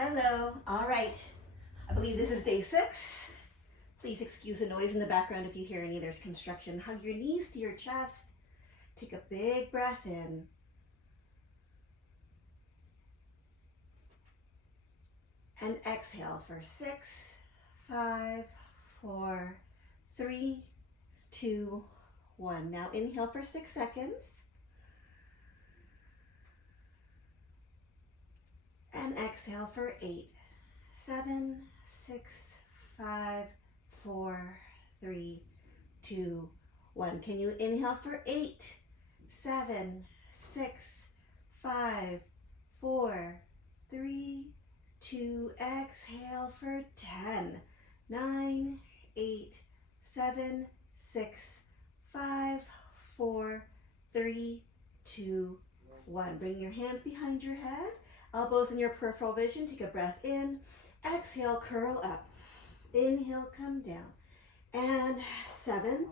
Hello. All right. I believe this is day 6. Please excuse the noise in the background if you hear any. There's construction. Hug your knees to your chest. Take a big breath in. And exhale for 6, 5, 4, 3, 2, 1. Now inhale for 6 seconds. And exhale for 8, 7, 6, 5, 4, 3, 2, 1. Can you inhale for 8, 7, 6, 5, 4, 3, 2. Exhale for 10, 9, 8, 7, 6, 5, 4, 3, 2, 1. Bring your hands behind your head. Elbows in your peripheral vision. Take a breath in. Exhale, curl up. Inhale, come down. And 7,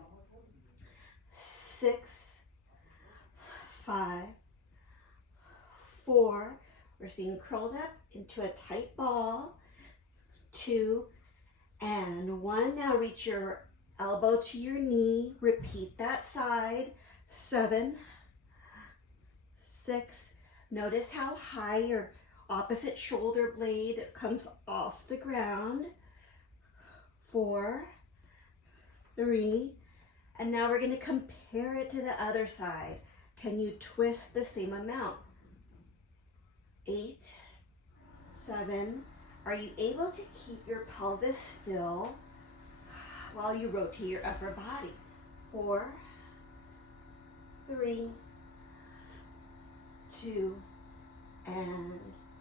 6, 5, 4. We're staying curled up into a tight ball. 2 and 1. Now reach your elbow to your knee. Repeat that side. 7, 6. Notice how high your opposite shoulder blade comes off the ground. 4, 3, and now we're going to compare it to the other side. Can you twist the same amount? 8, 7. Are you able to keep your pelvis still while you rotate your upper body? 4, 3, 2, and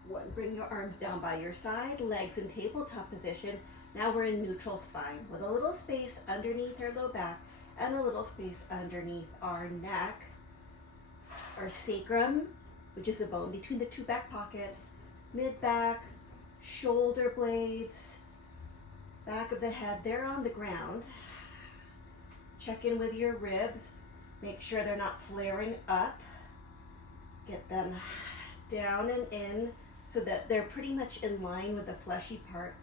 1. Bring your arms down by your side, legs in tabletop position. Now we're in neutral spine with a little space underneath our low back and a little space underneath our neck. Our sacrum, which is the bone between the 2 back pockets, mid-back, shoulder blades, back of the head, they're on the ground. Check in with your ribs. Make sure they're not flaring up. Get them down and in so that they're pretty much in line with the fleshy part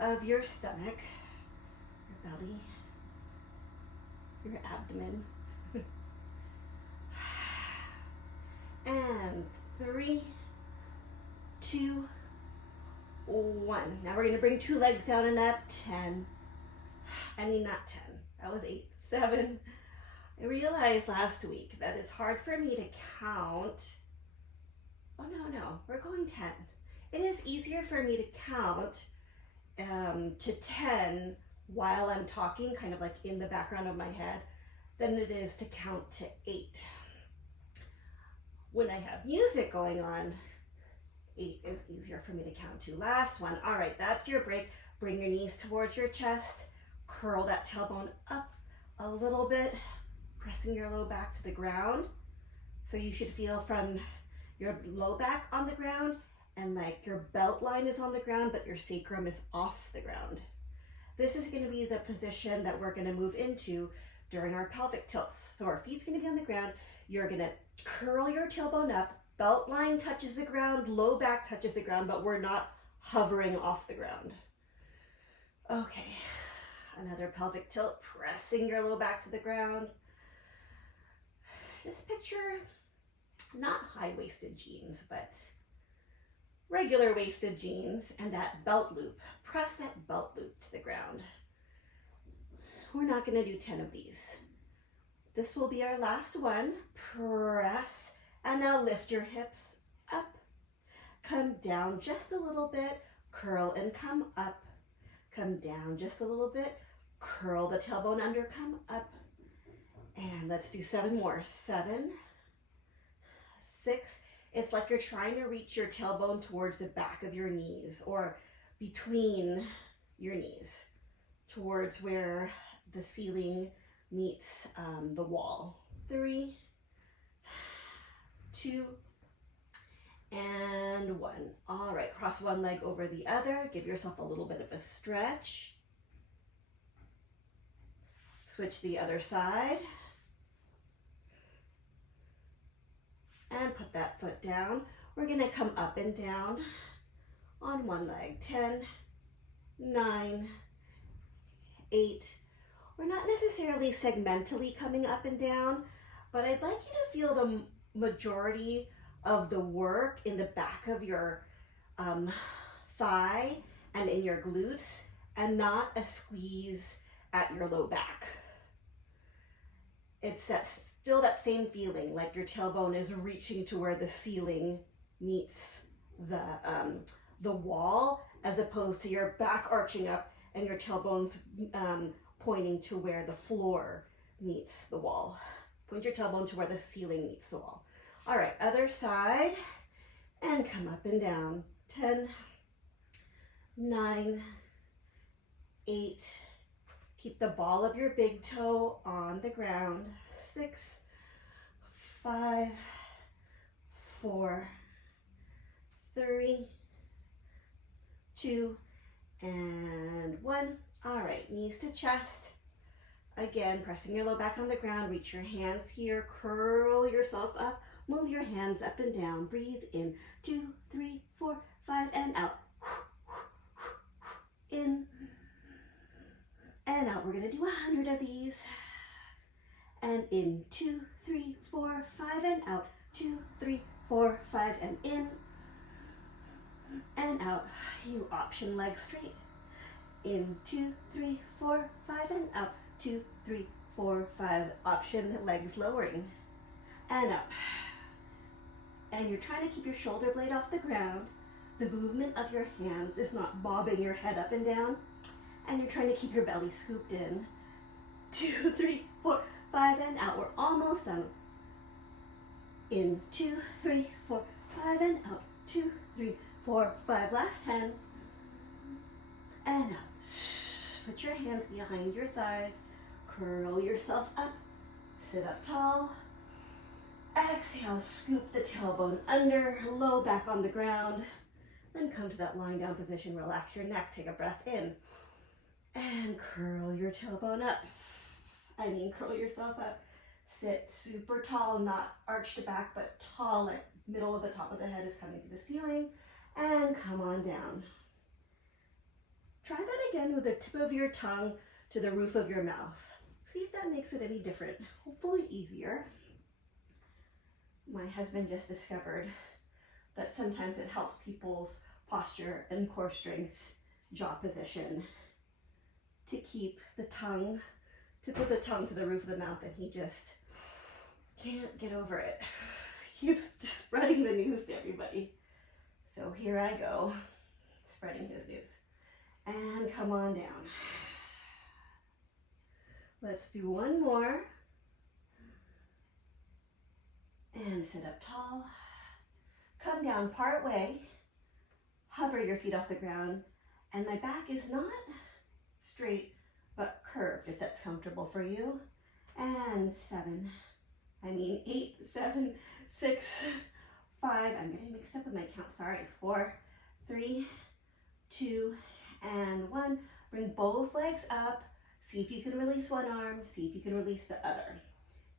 of your stomach, your belly, your abdomen. And 3, 2, 1. Now we're going to bring 2 legs down and up. 10. Not 10. That was 8, 7. I realized last week that it's hard for me to count. Oh, no, we're going 10. It is easier for me to count to 10 while I'm talking, kind of like in the background of my head, than it is to count to 8. When I have music going on, 8 is easier for me to count to. Last one. All right, that's your break. Bring your knees towards your chest. Curl that tailbone up a little bit, pressing your low back to the ground. So you should feel from your low back on the ground and like your belt line is on the ground, but your sacrum is off the ground. This is going to be the position that we're going to move into during our pelvic tilts. So our feet's going to be on the ground. You're going to curl your tailbone up. Belt line touches the ground, low back touches the ground, but we're not hovering off the ground. Okay, another pelvic tilt, pressing your low back to the ground. Just picture not high-waisted jeans, but regular waisted jeans and that belt loop. Press that belt loop to the ground. We're not going to do 10 of these. This will be our last one. Press, and now lift your hips up. Come down just a little bit. Curl and come up. Come down just a little bit. Curl the tailbone under, come up. And let's do 7 more. 7, 6. It's like you're trying to reach your tailbone towards the back of your knees or between your knees towards where the ceiling meets the wall. 3, 2, and 1. All right, cross one leg over the other. Give yourself a little bit of a stretch. Switch the other side. And put that foot down. We're going to come up and down on one leg. 10, 9, 8. We're not necessarily segmentally coming up and down, but I'd like you to feel the majority of the work in the back of your thigh and in your glutes, and not a squeeze at your low back. It's still that same feeling, like your tailbone is reaching to where the ceiling meets the wall, as opposed to your back arching up and your tailbone's pointing to where the floor meets the wall. Point your tailbone to where the ceiling meets the wall. All right, other side, and come up and down. 10, 9, 8. Keep the ball of your big toe on the ground. 6, 5, 4, 3, 2, and 1. All right, knees to chest. Again, pressing your low back on the ground. Reach your hands here. Curl yourself up. Move your hands up and down. Breathe in. 2, 3, 4, 5, and out. In and out. We're going to do 100 of these. And in. 2, 3, 4, 5, and out. 2, 3, 4, 5, and in and out. You option legs straight. In. 2, 3, 4, 5, and out. 2, 3, 4, 5. Option legs lowering and out. And you're trying to keep your shoulder blade off the ground. The movement of your hands is not bobbing your head up and down. And you're trying to keep your belly scooped in. 2, 3, 4, 5, and out. We're almost done. In. 2, 3, 4, 5, and out. 2, 3, 4, 5. Last 10. And out. Put your hands behind your thighs. Curl yourself up. Sit up tall. Exhale, scoop the tailbone under, low back on the ground. Then come to that lying down position. Relax your neck. Take a breath in. And curl your tailbone up. Curl yourself up. Sit super tall, not arched back, but tall, like middle of the top of the head is coming to the ceiling. And come on down. Try that again with the tip of your tongue to the roof of your mouth. See if that makes it any different. Hopefully easier. My husband just discovered that sometimes it helps people's posture and core strength, jaw position, to keep the tongue, to put the tongue to the roof of the mouth, and he just can't get over it. He keeps spreading the news to everybody. So here I go, spreading his news. And come on down. Let's do one more. And sit up tall. Come down part way. Hover your feet off the ground. And my back is not straight, but curved, if that's comfortable for you. And 8, 7, 6, 5. I'm getting mixed up with my count, sorry. 4, 3, 2, and 1. Bring both legs up. See if you can release one arm. See if you can release the other.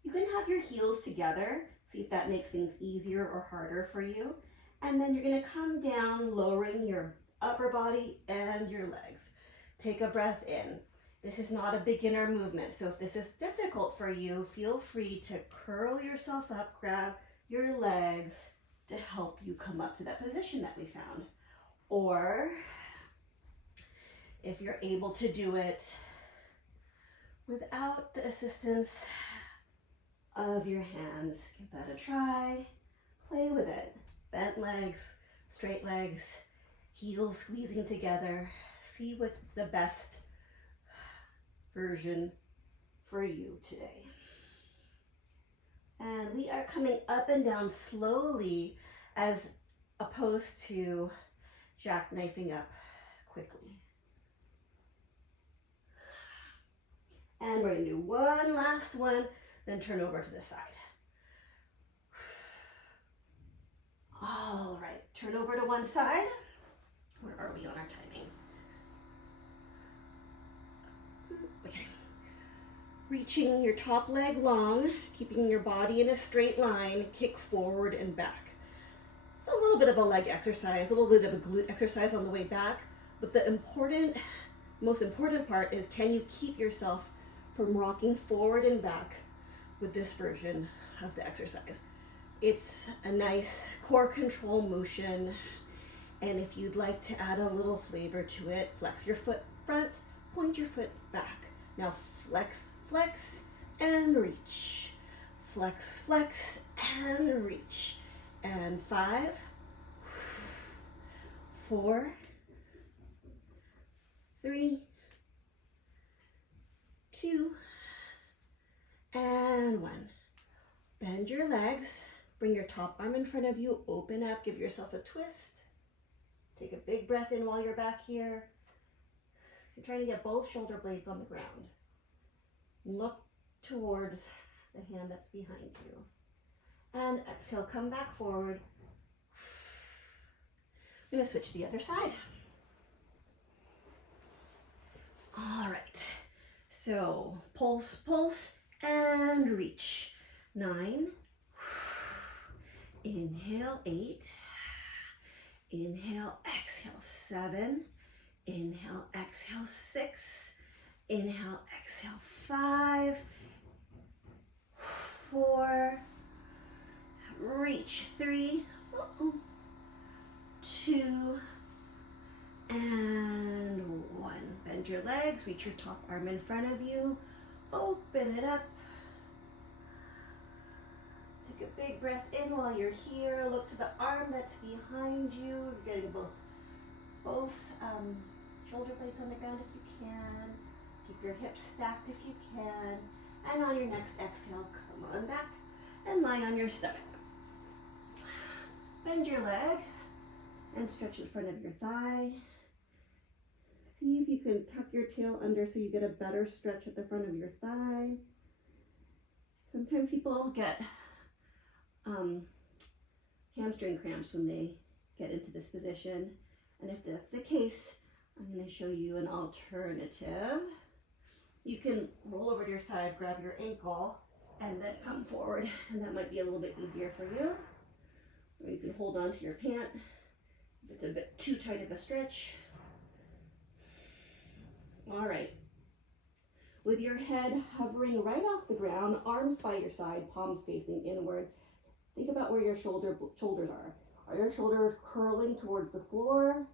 You can have your heels together. See if that makes things easier or harder for you. And then you're going to come down, lowering your upper body and your legs. Take a breath in. This is not a beginner movement, so if this is difficult for you, feel free to curl yourself up, grab your legs to help you come up to that position that we found. Or if you're able to do it without the assistance of your hands, give that a try. Play with it. Bent legs, straight legs, heels squeezing together. See what's the best version for you today. And we are coming up and down slowly as opposed to jackknifing up quickly. And we're going to do one last one, then turn over to the side. All right, turn over to one side. Where are we on our timing? Okay. Reaching your top leg long, keeping your body in a straight line, kick forward and back. It's a little bit of a leg exercise, a little bit of a glute exercise on the way back, but the most important part is, can you keep yourself from rocking forward and back with this version of the exercise? It's a nice core control motion, and if you'd like to add a little flavor to it, flex your foot front, point your foot back. Now flex, flex, and reach. Flex, flex, and reach. And 5, 4, 3, 2, and 1. Bend your legs, bring your top arm in front of you, open up, give yourself a twist. Take a big breath in while you're back here. You're trying to get both shoulder blades on the ground. Look towards the hand that's behind you. And exhale, come back forward. I'm going to switch to the other side. All right, so pulse, pulse, and reach. 9, inhale, 8, inhale, exhale, 7, inhale, exhale, 6, inhale, exhale, 5, 4, reach, 3, 2, and 1. Bend your legs, reach your top arm in front of you, open it up. Take a big breath in while you're here. Look to the arm that's behind you. You're getting both shoulder blades on the ground if you can. Keep your hips stacked if you can. And on your next exhale, come on back and lie on your stomach. Bend your leg and stretch the front of your thigh. See if you can tuck your tail under so you get a better stretch at the front of your thigh. Sometimes people get hamstring cramps when they get into this position. And if that's the case, I'm going to show you an alternative. You can roll over to your side, grab your ankle, and then come forward. And that might be a little bit easier for you. Or you can hold on to your pant if it's a bit too tight of a stretch. All right. With your head hovering right off the ground, arms by your side, palms facing inward, think about where your shoulders are. Are your shoulders curling towards the floor?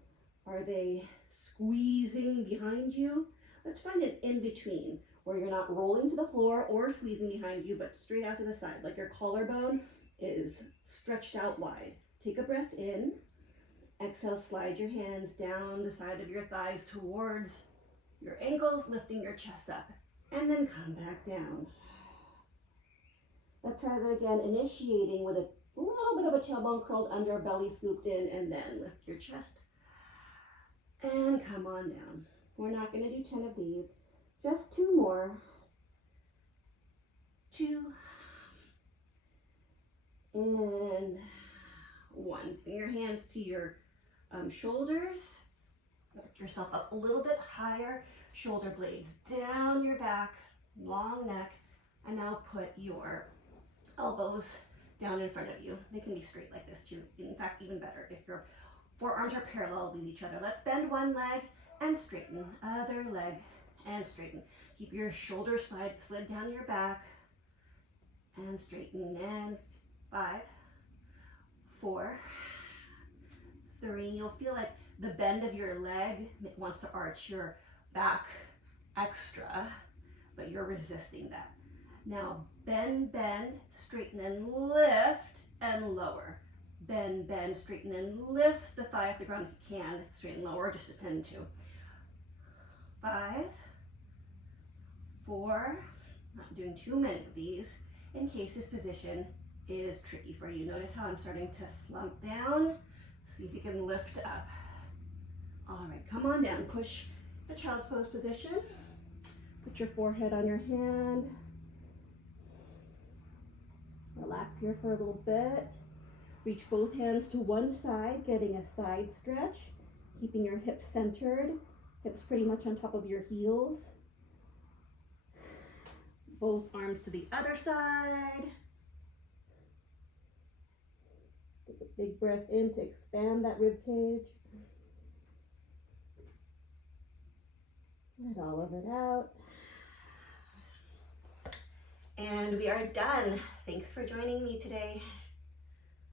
Are they squeezing behind you? Let's find an in-between where you're not rolling to the floor or squeezing behind you, but straight out to the side, like your collarbone is stretched out wide. Take a breath in. Exhale, slide your hands down the side of your thighs towards your ankles, lifting your chest up, and then come back down. Let's try that again, initiating with a little bit of a tailbone curled under, belly scooped in, and then lift your chest and come on down. We're not going to do 10 of these, just 2 more. 2 and 1. Bring your hands to your shoulders. Lift yourself up a little bit higher. Shoulder blades down your back, long neck. And now put your elbows down in front of you. They can be straight like this too. In fact, even better if your forearms are parallel with each other. Let's bend one leg and straighten. Other leg and straighten. Keep your shoulders slid down your back and straighten. And 5, 4, 3. You'll feel like the bend of your leg wants to arch your back extra, but you're resisting that. Now bend, bend, straighten and lift and lower. Bend, bend, straighten and lift the thigh off the ground if you can. Straighten, lower, just a 10 to 5, 4. Not doing too many of these in case this position is tricky for you. Notice how I'm starting to slump down. See if you can lift up. All right, come on down. Push the child's pose position. Put your forehead on your hand. Relax here for a little bit. Reach both hands to one side, getting a side stretch, keeping your hips centered, hips pretty much on top of your heels. Both arms to the other side. Take a Big breath in to expand that rib cage. Let all of it out. And we are done. Thanks for joining me today.